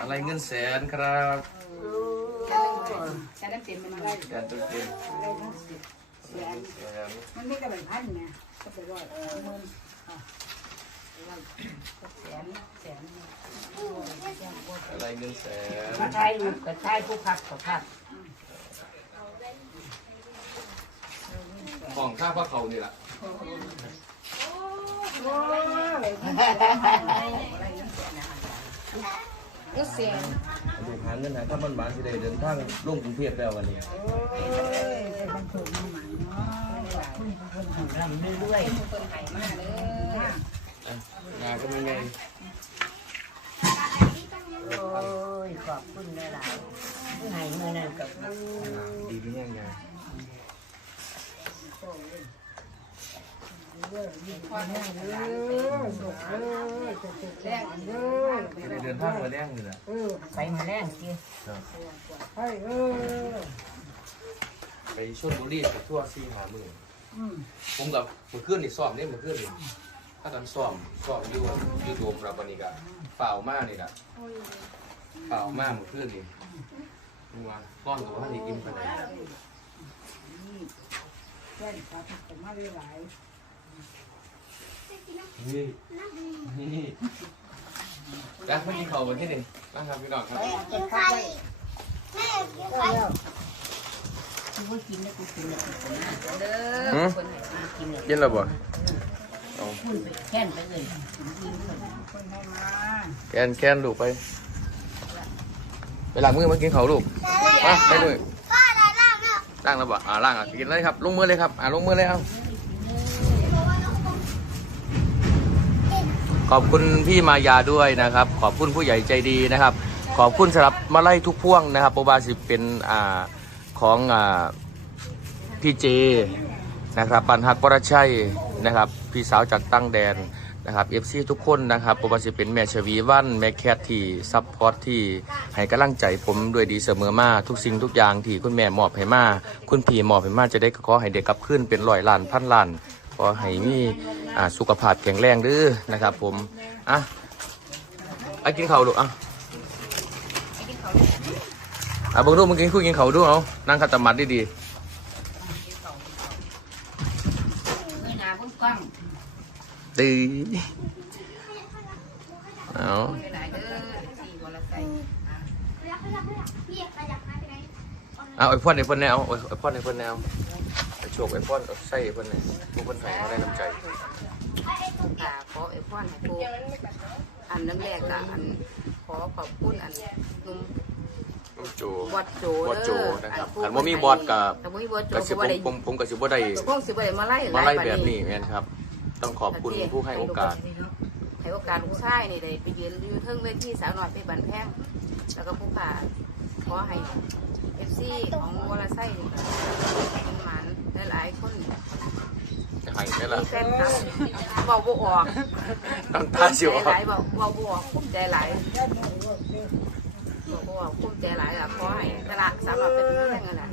อะไรเงินแสนครับแต่นั้นเป็นมันอะไรแสนเต็มอะไรทั้งสิบแสนมันไม่ได้เป็นพันไงก็ไปร้อยหมื่นแสนแสนอะไรเงินแสนมาใช้ลูกกับใช้ผู้พักกับพักของข้าพระเขานี่แหละ ก็เสียนดูหาเงินหาข้ามันบานที่ได้เดินทางลงกรุงเทพแล้ววันนี้มันถูกมันหมันเนาะรำเรื่อยคนไห่มากเลยงานก็ไม่ไงๆโอ้ยขอบคุณหลายๆผู้ให้เมื่อนั้นกับดีที่ยังไง แรกที่ได้เดินทางมาแรงอยู่นะไปมาแรงสิไปชลบุรีไปทั่วซี่หามือผมกับมื่อคืนนี่ซ้อมนี่เมื่อคืนนี่ถ้ากันซ้อมซ้อมอยู่อยู่โดมเราวันนี้ก็เปล่ามากนี่นะเปล่ามากมื่อคืนนี่มึงว่าก้อนกับว่านี่กินไปไหน แค่ครับผมมาได้หลายนี่นี่แล้วเมื่อกี้เขาวันที่หนึ่งนะครับพี่น้องครับกินข้าวแม่กินข้าวกูบ่กินแล้วกูกินแล้วกูกินแล้วเด้อกินแล้วบ่แค่นไปเลยคนให้มาแกนแกนลูกไปไปล้างมือมากินเขาลูกมาไปด้วยล้างแล้วบ่อ่าล้างอะกินเลยครับลงมือเลยครับอ่าลงมือเลยเอา ขอบคุณพี่มายาด้วยนะครับ ขอบคุณผู้ใหญ่ใจดีนะครับ ขอบคุณสำหรับมาไล่ทุกพ่วงนะครับโบบาสิเป็นอ่าของอ่าพี่เจนะครับปันหักปรชัยนะครับ พี่สาวจากตั้งแดนนะครับเอฟซีทุกคนนะครับโบบาสิเป็นแม่ชวีวันแม่แคทที่ซัพพอร์ตที่ให้กำลังใจผมด้วยดีเสมอมาทุกสิ่งทุกอย่างที่คุณแม่มอบให้มาคุณพี่มอบให้มาจะได้ขอให้เด็กกลับขึ้นเป็นร้อยล้านพันล้านขอให้มี อ่าสุขภาพแข็งแรงเด้อนะครับ ผมอะไอ้กินข้าวลูกอะอะบิ่งดูมึงกินคุยกินเขาวดูเอานั่งขัดตมัดดีเงินหาเพิ่งกว้างๆตีเอาเอาไอ้พ่อนไอ้พ่อนแนวไอ้พ่อนไอ้พ่อนแนว โชคไอ้พ่อนเอาใส่ไอ้พ่อนแนวพวกคนไทยเขาได้น้ำใจตาขอไอ้พ่อนให้ปูอันน้ำแรกกะอันขอขอบคุณอันนุ่มโจบอดโจบอดโจนะครับคันว่ามีบอดกับแต่บ่มีบอดโจกระสิบผมผมกระสิบว่าได้คงสิบ่ได้มาไล่มาไล่แบบนี้แม่นครับ ต้องขอบคุณผู้ให้โอกาสให้โอกาสลูกชายนี่ได้ไปยืนอยู่เทิงเวทีสาวน้อยไปบันแพงแล้วก็ผู้ขาขอให้เอฟซีของวอลไส้ หมันหลายๆคนจะให้ได้ละมีแฟนคลับเบาบ่ออกน้ำตาสิวใจหลายเบาเบาบ่ออกภูมิใจหลายเบาบ่ออกภูมิใจหลายอะขอให้ตลาดสาวน้อยเป็นเรื่องกันน่ะ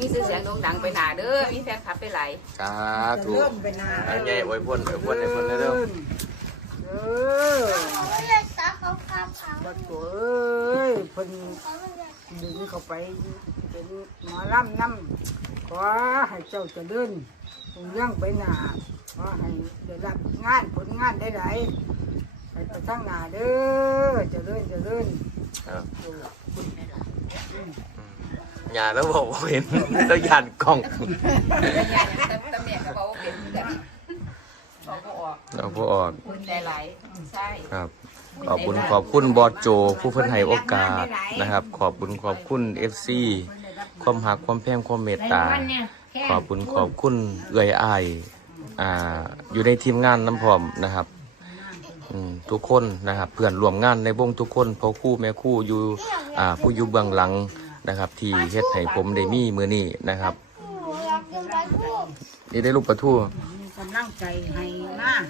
มีชื่อเสียงโด่งดังไปหนาเด้อมีแฟนคลับไปหลายสาธุอันใหญ่ไว้พ่นไว้พ่นไว้พ่นเร็ว เออบัดตัวเอ้ยเพิ่นดึงเข้าไปเป็นหมอลำน้ำขอให้เจ้าเจะเดินคงยั่งไปหนาขอให้ได้รับงานผลงานได้หลายๆให้ไปทางหนาเด้อเจะเดินจะเดินๆครับยาแล้วบอกว่าเห็น แล้วยานกล้องตำแหน่ก็บอกว่าเป็นแบบ เบาบ่ออกเราพวกออกภูมิใจหลายใช่ครับ ขอบคุณขอบคุณบอสโจ ผู้เพิ่นให้โอกาสนะครับ ขอบคุณขอบคุณเอฟซีความหักความแพงความเมตตา ขอบคุณขอบคุณเอื่อยอายอ่าอยู่ในทีมงานน้ำพร้อมนะครับอืมทุกคนนะครับเพื่อนร่วมงานในวงทุกคนพ่อครู่แม่ครู่อยู่อ่าผู้อยู่เบื้องหลังนะครับ ที่เฮ็ดให้ผมได้มีมือนี้นะครับ นี่ได้ลูกปลาทูมี กำลังใจให้มาก